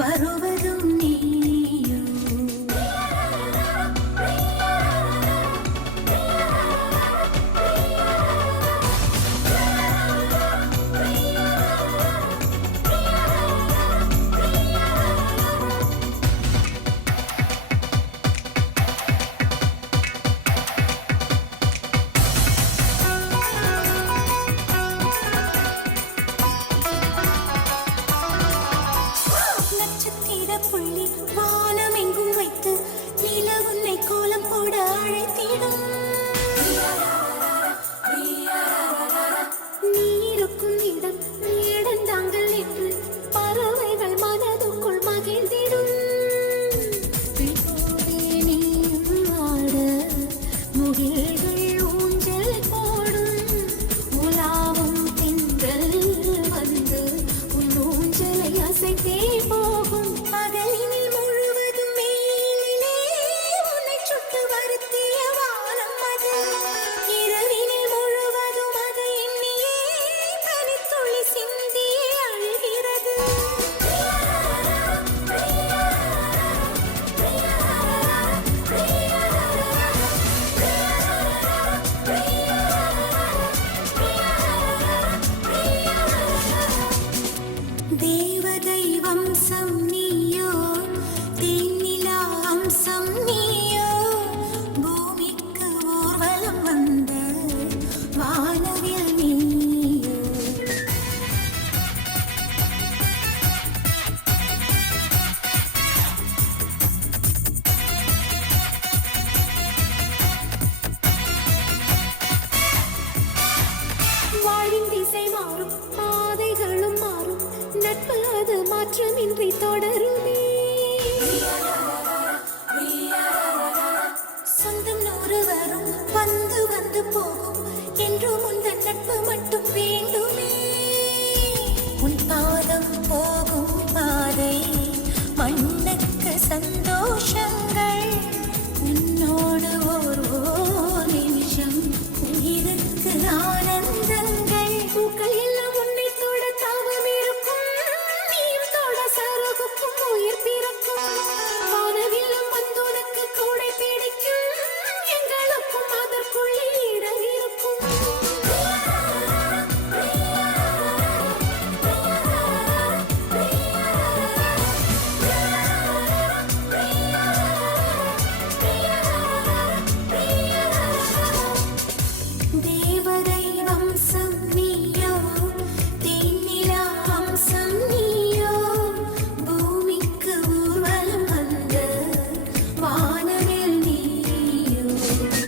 வருவதும் நீயோ. புள்ளி வானம் எங்கும் வைத்து நில உன்னை கோலம் போட அழைத்திடும். நீருக்கும் இடம் இடந்தாங்கள் என்று பறவைகள் மனதுக்குள் மகிழ்ந்திடும். இப்போதே நீயும் ஆட முகில்கள் ஊஞ்சல் போடும். உலாவும் திங்கள் வந்து உன் ஊஞ்சலை அசைத்தே போகும். பகலினில் முழுவதும் மேலிலே உன்னை சுட்டு வருத்திய வானம் அது. இரவினில் முழுவதும் அதை எண்ணியே பனித்துளி சிந்தியே அழுகிறது. தேவதை வம்சம்